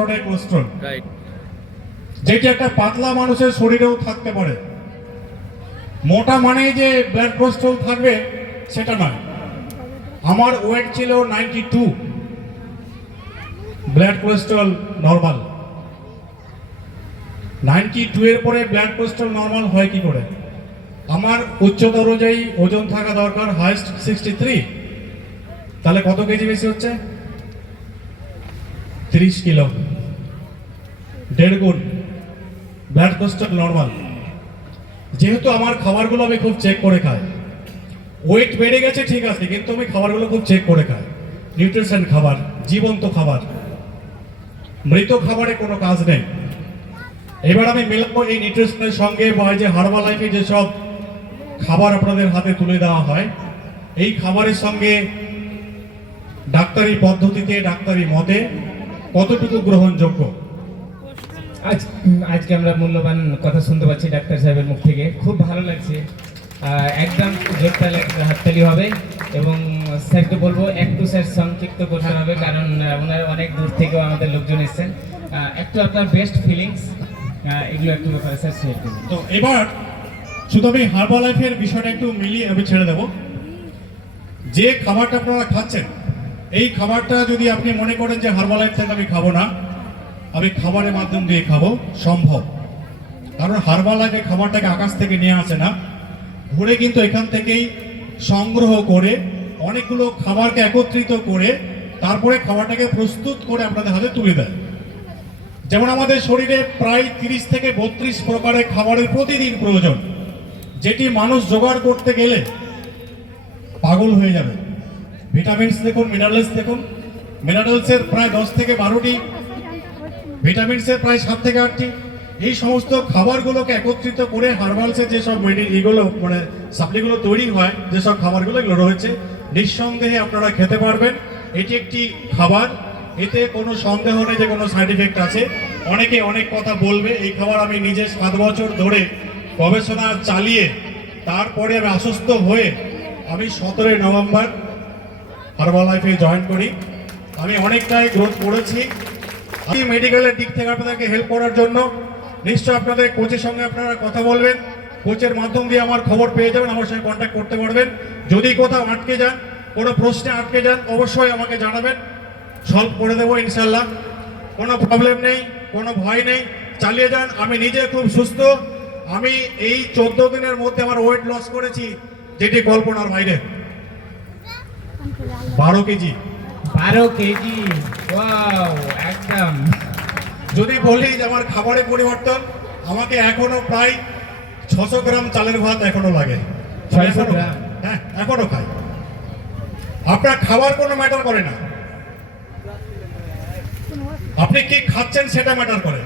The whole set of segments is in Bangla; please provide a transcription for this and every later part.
ধরনের কোলেস্ট্রল, যেটি একটা পাতলা মানুষের শরীরেও থাকতে পারে। মোটা মানে যে ব্লাড কোলেস্ট্রল থাকবে সেটা নয়। আমার ওয়েট ছিল 92, ব্লাড কোলেস্ট্রল নর্মাল। 92 এর পরে ব্লাড কোলেস্ট্রল নর্মাল হয় কি করে? আমার উচ্চতা অনুযায়ী ওজন থাকা দরকার হাইস্ট 63, তাহলে কত কেজি বেশি হচ্ছে? 30 কিলো, 1.5 গুণ ব্লাড কোলেস্ট্রল নর্মাল। যেহেতু আমার খাবারগুলো আমি খুব চেক করে খাই, ওয়েট বেড়ে গেছে ঠিক আছে, কিন্তু আমি খাবারগুলো খুব চেক করে খাই। নিউট্রিশন খাবার, জীবন্ত খাবার, মৃত খাবারে কোনো কাজ নেই। এবার আমি মেলাবো এই নিউট্রিশনের সঙ্গে বা যে হার্বাল লাইফে যেসব খাবার আপনাদের হাতে তুলে দেওয়া হয়, এই খাবারের সঙ্গে ডাক্তারি পদ্ধতিতে, ডাক্তারি মতে কতটুকু গ্রহণযোগ্য। আজকে আমরা মূল্যবান কথা শুনতে পাচ্ছি ডাক্তার সাহেবের মুখ থেকে, খুব ভালো লাগছে। একদম জোরতালি, হাততালি হবে। এবং স্যারকে বলবো একটু স্যার সংক্ষিপ্ত করতে হবে, কারণ ওনারা অনেক দূর থেকেও আমাদের লোকজন এসেছেন। একটু আপনার বেস্ট ফিলিংস এগুলো একটু ব্যাপারে স্যার শেয়ার করুন। তো এবার শুধু আমি হার্বাল লাইফের বিষয়টা একটু মিলিয়ে আমি ছেড়ে দেবো। যে খাবারটা আপনারা খাচ্ছেন, এই খাবারটা যদি আপনি মনে করেন যে হার্বাল লাইফ থেকে আমি খাবো না, আমি খাবারের মাধ্যম দিয়ে খাবো, সম্ভব। কারণ হার্বাল লাইফে খাবারটাকে আকাশ থেকে নিয়ে আসে না, ঘুরে কিন্তু এখান থেকেই সংগ্রহ করে অনেকগুলো খাবারকে একত্রিত করে তারপরে খাবারটাকে প্রস্তুত করে আপনাদের হাতে তুলে দেয়। যেমন আমাদের শরীরে প্রায় 30 থেকে 32 প্রকারের খাবারের প্রতিদিন প্রয়োজন, যেটি মানুষ জোগাড় করতে গেলে পাগল হয়ে যাবে। ভিটামিনস দেখুন, মিনারেলস দেখুন, মিনারেলসের প্রায় 10 থেকে 12টি, ভিটামিনসের প্রায় 7 থেকে 8টি। এই সমস্ত খাবারগুলোকে একত্রিত করে হার্বালসের যেসব এগুলো মানে সাপ্লিগুলো তৈরি হয়, যেসব খাবারগুলো এগুলো রয়েছে, নিঃসন্দেহে আপনারা খেতে পারবেন। এটি একটি খাবার, এতে কোনো সন্দেহ নেই যে কোনো সাইড ইফেক্ট আছে। অনেকে অনেক কথা বলবে, এই খাবার আমি নিজে 7 বছর ধরে গবেষণা চালিয়ে তারপরে আমি আশ্বস্ত হয়ে আমি 17 নভেম্বর হার্বাল লাইফে জয়েন করি। আমি অনেকটাই গ্রোথ করেছি। আমি মেডিকেলের দিক থেকে আপনাদেরকে হেল্প করার জন্য নিশ্চয় আপনাদের কোচের সঙ্গে আপনারা কথা বলবেন, কোচের মাধ্যম দিয়ে আমার খবর পেয়ে যাবেন, আমার সঙ্গে কন্ট্যাক্ট করতে পারবেন। যদি কোথাও আটকে যান, কোনো প্রশ্নে আটকে যান, অবশ্যই আমাকে জানাবেন, সলভ করে দেবো ইনশাল্লাহ। কোনো প্রবলেম নেই, কোনো ভয় নেই, চালিয়ে যান। আমি নিজে খুব সুস্থ। আমি এই 14 দিনের মধ্যে আমার ওয়েট লস করেছি, যেটি কল্পনার বাইরে। 12 কেজি। 12 কেজি, ওয়াও, একদম। যদি বলি যে আমার খাবারে পরিবর্তন, আমাকে এখনো প্রায় 600 গ্রাম চালের ভাত এখনো লাগে। 600 গ্রাম? হ্যাঁ, এখনো খাই। আপনার খাবার কোনো ম্যাটার করে না, আপনি কি খাচ্ছেন সেটা ম্যাটার করে,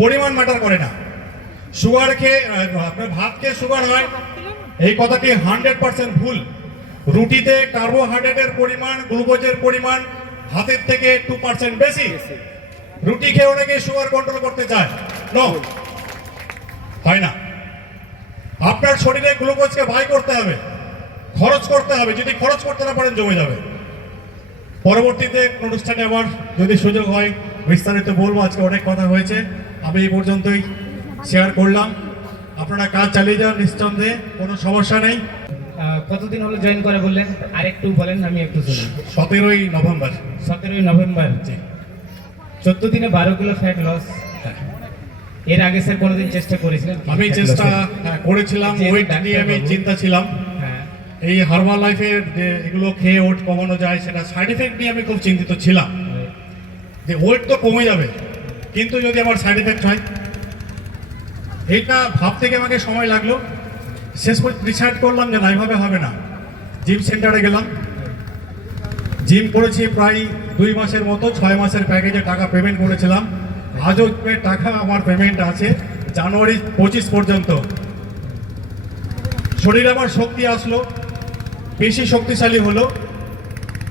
পরিমাণ ম্যাটার করে না। সুগার খেয়ে আপনার ভাত খেয়ে সুগার হয়, এই কথাটি 100% ভুল। রুটিতে কার্বোহাইড্রেটের পরিমাণ, গ্লুকোজের পরিমাণ ভাতের থেকে 2% বেশি। রুটি খেয়ে অনেকে সুগার কন্ট্রোল করতে চায়, নো, হয় না। আপনার শরীরে গ্লুকোজকে বাই করতে হবে, খরচ করতে হবে। যদি খরচ করতে না পারেন জমে যাবে। পরবর্তীতে অনুষ্ঠানে আবার যদি সুযোগ হয় বিস্তারিত বলবো। আজকে অনেক কথা হয়েছে, আমি এই পর্যন্তই শেয়ার করলাম। আপনারা কাজ চালিয়ে যান, নিঃসন্দেহে কোনো সমস্যা নেই। কতদিন হলো জয়েন করে বললেন, আরেকটু বলেন, আমি একটু শুনি। 17ই নভেম্বর। 17ই নভেম্বর। 14 দিনে 12 কিলো ফ্যাট লস। এর আগে স্যার কোনোদিন চেষ্টা করেছিলেন? আমি চেষ্টা করেছিলাম, ওয়েট নিয়ে আমি চিন্তা ছিলাম। এই হার্বাল লাইফের যে এগুলো খেয়ে ওয়েট কমানো যায়, সেটা সাইড এফেক্ট নিয়ে আমি খুব চিন্তিত ছিলাম যে ওয়েট তো কমে যাবে, কিন্তু যদি আমার সাইড এফেক্ট হয়, এইটা ভাবতে গিয়ে আমাকে সময় লাগলো। শেষ পর্যন্ত ডিসাইড করলাম যে না, এভাবে হবে না। জিম সেন্টারে গেলাম, জিম করেছি প্রায় 2 মাসের মতো। 6 মাসের প্যাকেজে টাকা পেমেন্ট করেছিলাম। আজও টাকা আমার পেমেন্ট আছে জানুয়ারি 25 পর্যন্ত। শরীরে আমার শক্তি আসলো, বেশি শক্তিশালী হলো,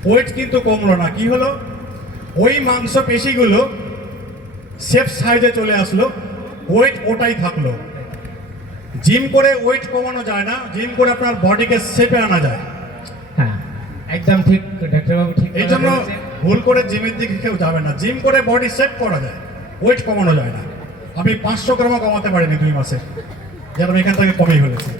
ওয়েট কিন্তু কমলো না। কি হলো, ওই মাংস পেশিগুলো শেপ সাইজে চলে আসলো, ওয়েট ওটাই থাকলো। জিম করে ওয়েট কমানো যায় না, জিম করে আপনার বডিকে শেপে আনা যায়। হ্যাঁ, একদম ঠিক ডাক্তারবাবু, ঠিক। এই জন্য ভুল করে জিমের দিকে কেউ যাবে না। জিম করে বডি সেট করা যায়, ওয়েট কমানো যায় না। আমি 500 গ্রামও কমাতে পারিনি 2 মাসে, যেন আমি এখান থেকে কমেই ফেলেছি।